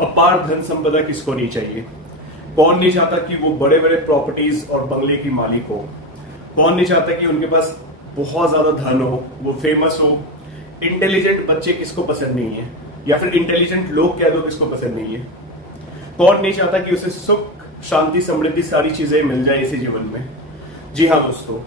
अपार धन संपदा किसको नहीं चाहिए? कौन नहीं चाहता कि वो बड़े बड़े प्रॉपर्टीज और बंगले की मालिक हो? कौन नहीं चाहता कि उनके पास बहुत ज्यादा धन हो, वो फेमस हो? इंटेलिजेंट बच्चे किसको पसंद नहीं है, या फिर इंटेलिजेंट लोग कह दो किसको पसंद नहीं है? कौन नहीं चाहता कि उसे सुख, शांति, समृद्धि सारी चीजें मिल जाए इसी जीवन में? जी हाँ दोस्तों,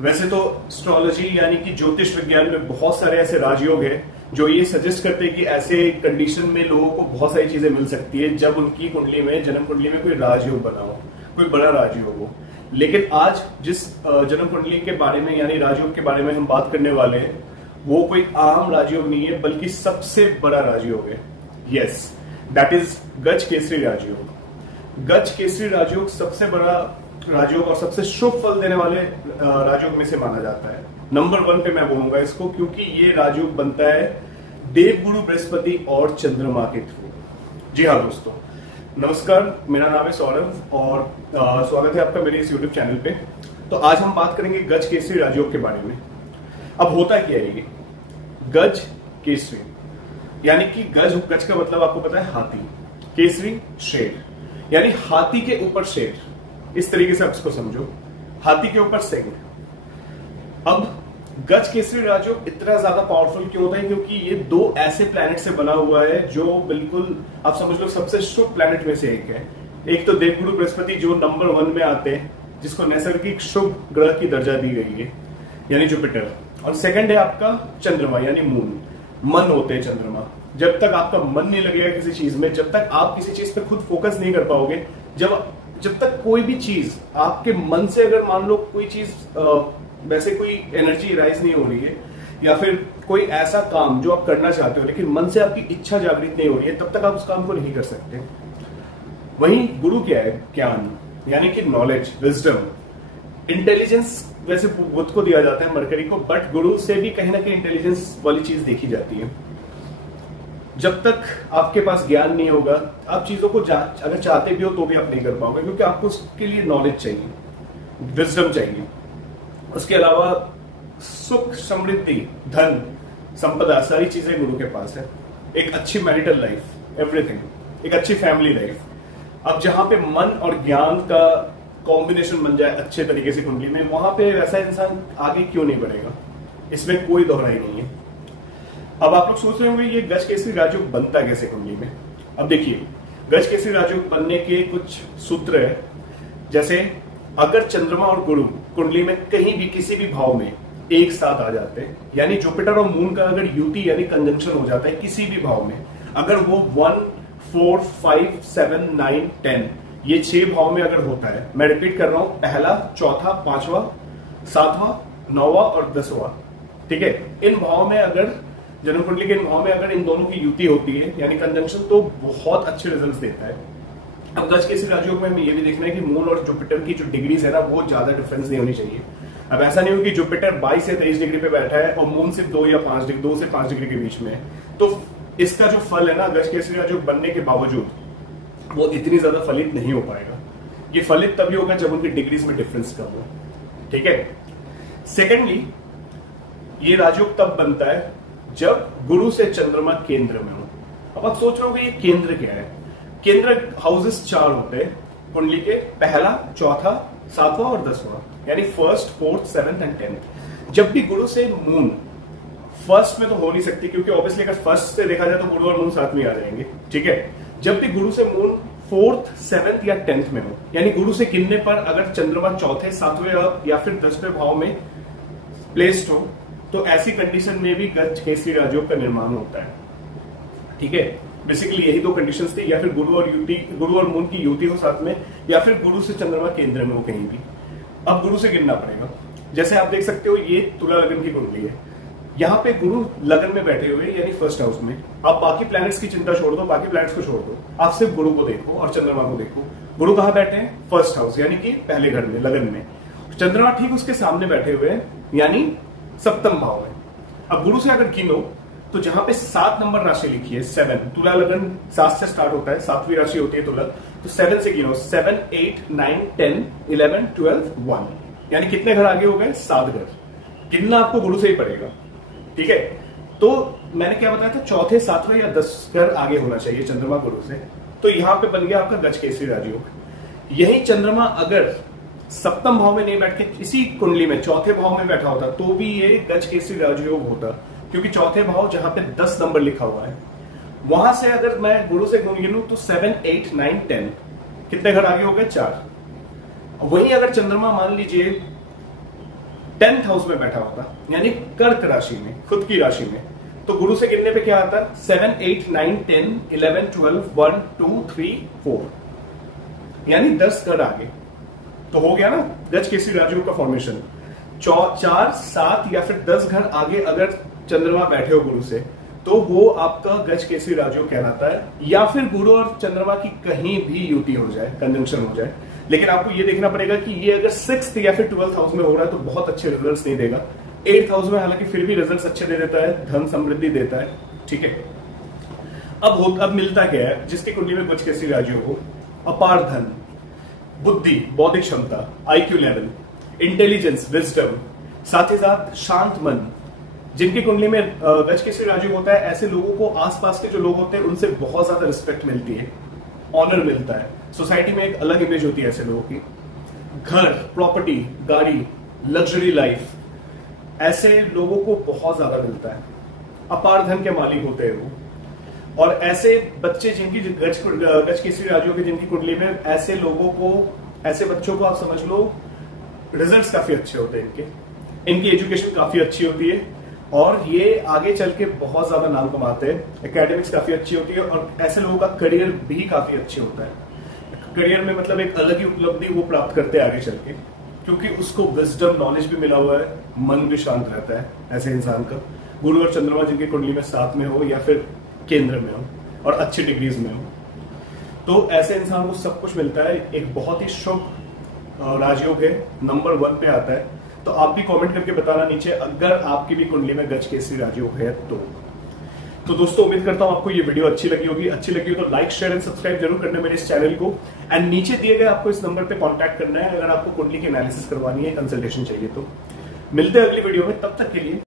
वैसे तो एस्ट्रोलॉजी यानी कि ज्योतिष विज्ञान में बहुत सारे ऐसे राजयोग है जो ये सजेस्ट करते हैं कि ऐसे कंडीशन में लोगों को बहुत सारी चीजें मिल सकती है जब उनकी कुंडली में, जन्म कुंडली में कोई राजयोग बना हो, कोई बड़ा राजयोग हो। लेकिन आज जिस जन्म कुंडली के बारे में यानी राजयोग के बारे में हम बात करने वाले हैं वो कोई आम राजयोग नहीं है, बल्कि सबसे बड़ा राजयोग है। यस, दैट इज गज केसरी राजयोग। गज केसरी राजयोग सबसे बड़ा राजयोग और सबसे शुभ फल देने वाले राजयोग में से माना जाता है। नंबर 1 पे मैं बोलूंगा इसको, क्योंकि ये राजयोग बनता है देवगुरु बृहस्पति और चंद्रमा के थ्रू। जी हाँ दोस्तों, नमस्कार, मेरा नाम है सौरभ और स्वागत है आपका मेरे इस यूट्यूब चैनल पे। तो आज हम बात करेंगे गज केसरी राजयोग के बारे में। अब होता क्या है ये गज केसरी, यानी कि गज का मतलब आपको पता है हाथी, केसरी शेर, यानी हाथी के ऊपर शेर। इस तरीके से आप इसको समझो, हाथी के ऊपर सिंह। अब गज केसरी राजयोग इतना ज्यादा पावरफुल क्यों होता है? क्योंकि ये 2 ऐसे प्लैनेट से बना हुआ है जो बिल्कुल आप समझ लो सबसे शुभ प्लैनेट में से एक है। एक तो देवगुरु बृहस्पति जो नंबर 1 में आते हैं, जिसको नैसर्गिक शुभ ग्रह की दर्जा दी गई है, यानी जुपिटर। और सेकंड है आपका चंद्रमा यानी मून। मन होते हैं चंद्रमा। जब तक आपका मन नहीं लगेगा किसी चीज में, जब तक आप किसी चीज पे खुद फोकस नहीं कर पाओगे, जब तक कोई भी चीज आपके मन से, अगर मान लो कोई चीज वैसे कोई एनर्जी राइज नहीं हो रही है, या फिर कोई ऐसा काम जो आप करना चाहते हो लेकिन मन से आपकी इच्छा जागृत नहीं हो रही है, तब तक आप उस काम को नहीं कर सकते। वहीं गुरु क्या है? ज्ञान, यानी कि नॉलेज, विजडम, इंटेलिजेंस। वैसे बुध को दिया जाता है, मरकरी को, बट गुरु से भी कहीं ना कहीं इंटेलिजेंस वाली चीज देखी जाती है। जब तक आपके पास ज्ञान नहीं होगा, आप चीजों को अगर चाहते भी हो तो भी आप नहीं कर पाओगे, क्योंकि आपको उसके लिए नॉलेज चाहिए, विजडम चाहिए। उसके अलावा सुख, समृद्धि, धन, संपदा सारी चीजें गुरु के पास है। एक अच्छी मैरिटल लाइफ, एवरीथिंग, एक अच्छी फैमिली लाइफ। अब जहां पे मन और ज्ञान का कॉम्बिनेशन बन जाए अच्छे तरीके से कुंडली में, वहां पे वैसा इंसान आगे क्यों नहीं बढ़ेगा? इसमें कोई दोहराई नहीं है। अब आप लोग सोच रहे होंगे ये गज केसरी राजयोग बनता कैसे कुंडली में? अब देखिए, गज केसरी राजयोग बनने के कुछ सूत्र है। जैसे अगर चंद्रमा और गुरु कुंडली में कहीं भी किसी भी भाव में एक साथ आ जाते हैं, यानी जुपिटर और मून का अगर युति यानी कंजंक्शन हो जाता है किसी भी भाव में, अगर वो 1, 4, 5, 7, 9, 10 ये 6 भाव में अगर होता है, मैं रिपीट कर रहा हूं, पहला, चौथा, 5वां, 7वां, 9वां और 10वां, ठीक है, इन भाव में अगर जन्म कुंडली के इन भाव में अगर इन दोनों की युति होती है यानी कंजंक्शन, तो बहुत अच्छे रिजल्ट्स देता है। अब गज केसरी राजयोग में हमें ये भी देखना है कि मून और जुपिटर की जो डिग्रीज है ना, वो ज्यादा डिफरेंस नहीं होनी चाहिए। अब ऐसा नहीं हो कि जुपिटर 22 से 23 डिग्री पे बैठा है और मून सिर्फ 2 या 5 डिग्री, 2 से 5 डिग्री के बीच में है, तो इसका जो फल है ना गज केसरी राजयोग बनने के बावजूद वो इतनी ज्यादा फलित नहीं हो पाएगा। ये फलित तभी होगा जब उनकी डिग्रीज में डिफरेंस कम हो, ठीक है। सेकेंडली, ये राजयोग तब बनता है जब गुरु से चंद्रमा केंद्र में हो। अब आप सोच रहे हो ये केंद्र क्या है? केंद्र हाउसेस 4 होते हैं कुंडली के, पहला, चौथा, 7वां और 10वां, यानी 1st, 4th, 7th and 10th। जब भी गुरु से मून फर्स्ट में तो हो नहीं सकती, क्योंकि ऑब्वियसली अगर फर्स्ट से देखा जाए तो गुरु और मून साथ में आ जाएंगे, ठीक है। जब भी गुरु से मून 4th, 7th या 10th में हो, यानी गुरु से गिनने पर अगर चंद्रमा 4th, 7वें या फिर 10वें भाव में प्लेस्ड हो, तो ऐसी कंडीशन में भी गज केसरी राजयोग का निर्माण होता है, ठीक है। बेसिकली यही 2 कंडीशंस थी, या फिर गुरु और मून की युति हो साथ में, या फिर गुरु से चंद्रमा केंद्र में हो कहीं भी। अब गुरु से गिनना पड़ेगा। जैसे आप देख सकते हो ये तुला लगन की कुंडली है, यहाँ पे गुरु लगन में बैठे हुए यानी 1st हाउस में। आप बाकी प्लैनेट्स की चिंता छोड़ दो, बाकी प्लैनेट्स को छोड़ दो, आप सिर्फ गुरु को देखो और चंद्रमा को देखो। गुरु कहाँ बैठे हैं? 1st हाउस यानी कि पहले घर में, लगन में। चंद्रमा ठीक उसके सामने बैठे हुए हैं यानी 7th भाव में। अब गुरु से अगर गिनो तो जहां पे 7 नंबर राशि लिखी है, 7, तुला लगन 7 से स्टार्ट होता है, 7वीं राशि होती है तुला, तो 7 से गिनो, 7, 8, 9, 10, 11, 12, 1, यानी कितने घर आगे हो गए? 7 घर। गिनना आपको गुरु से ही पड़ेगा, ठीक है। तो मैंने क्या बताया था, चौथे, सातवें या 10 घर आगे होना चाहिए चंद्रमा गुरु से। तो यहां पे बन गया आपका गज केसरी राजयोग। यही चंद्रमा अगर सप्तम भाव में नहीं बैठ के इसी कुंडली में चौथे भाव में बैठा होता तो भी ये गज केसरी राजयोग होता, क्योंकि चौथे भाव जहां पे 10 नंबर लिखा हुआ है, वहां से अगर मैं गुरु से गुण गिनूं तो 7, 8, 9, 10 कितने घर आगे हो गए? 4। वहीं अगर चंद्रमा मान लीजिए 10th हाउस में बैठा होता, यानी कर्क राशि में, खुद की राशि में, तो गुरु से गिनने पे क्या आता? 7, 8, 9, 10, 11, 12, 1, 2, 3, 4, यानी 10 घर आगे। तो हो गया ना गज केसरी राजयोग का फॉर्मेशन। 4, 7 या फिर 10 घर आगे अगर चंद्रमा बैठे हो गुरु से, तो वो आपका गज केसरी राजयोग कहलाता है। या फिर गुरु और चंद्रमा की कहीं भी युति हो जाए, कंजंक्शन हो जाए, लेकिन आपको ये देखना पड़ेगा कि ये अगर 6th या फिर 12th हाउस में हो रहा है तो बहुत अच्छे रिजल्ट्स नहीं देगा। 8th हाउस में हालांकि फिर भी रिजल्ट्स अच्छे दे देता है, धन समृद्धि देता है, ठीक है। अब मिलता क्या है? जिसकी कुंडली में गज केसरी राजयोग हो, अपार धन, बुद्धि, बौद्धिक क्षमता, आईक्यू लेवल, इंटेलिजेंस, विजडम, साथ ही साथ शांत मन। जिनकी कुंडली में गज केसरी राजयोग होता है, ऐसे लोगों को आसपास के जो लोग होते हैं उनसे बहुत ज्यादा रिस्पेक्ट मिलती है, ऑनर मिलता है, सोसाइटी में एक अलग इमेज होती है ऐसे लोगों की। घर, प्रॉपर्टी, गाड़ी, लग्जरी लाइफ, ऐसे लोगों को बहुत ज्यादा मिलता है। अपार धन के मालिक होते हैं वो। और ऐसे बच्चे जिनकी गज केसरी राजयोग की जिनकी कुंडली में, ऐसे लोगों को, ऐसे बच्चों को आप समझ लो रिजल्ट्स काफी अच्छे होते हैं इनकी एजुकेशन काफी अच्छी होती है और ये आगे चल के बहुत ज्यादा नाम कमाते हैं। एकेडमिक्स काफी अच्छी होती है और ऐसे लोगों का करियर भी काफी अच्छे होता है। करियर में मतलब एक अलग ही उपलब्धि वो प्राप्त करते हैं आगे चल के, क्योंकि उसको विजडम, नॉलेज भी मिला हुआ है, मन भी शांत रहता है ऐसे इंसान का। गुरु और चंद्रमा जिनकी कुंडली में साथ में हो या फिर केंद्र में हो और अच्छी डिग्रीज में हो, तो ऐसे इंसान को सब कुछ मिलता है। एक बहुत ही शुभ राजयोग है, नंबर 1 पे आता है। तो आप भी कमेंट करके बताना नीचे अगर आपकी भी कुंडली में गज केसरी राजयोग है तो दोस्तों उम्मीद करता हूं आपको ये वीडियो अच्छी लगी होगी। अच्छी लगी हो तो लाइक, शेयर एंड सब्सक्राइब जरूर करना मेरे इस चैनल को। एंड नीचे दिए गए आपको इस नंबर पे कांटेक्ट करना है अगर आपको कुंडली की एनालिसिस करवानी है, कंसल्टेशन चाहिए तो। मिलते हैं अगली वीडियो में, तब तक के लिए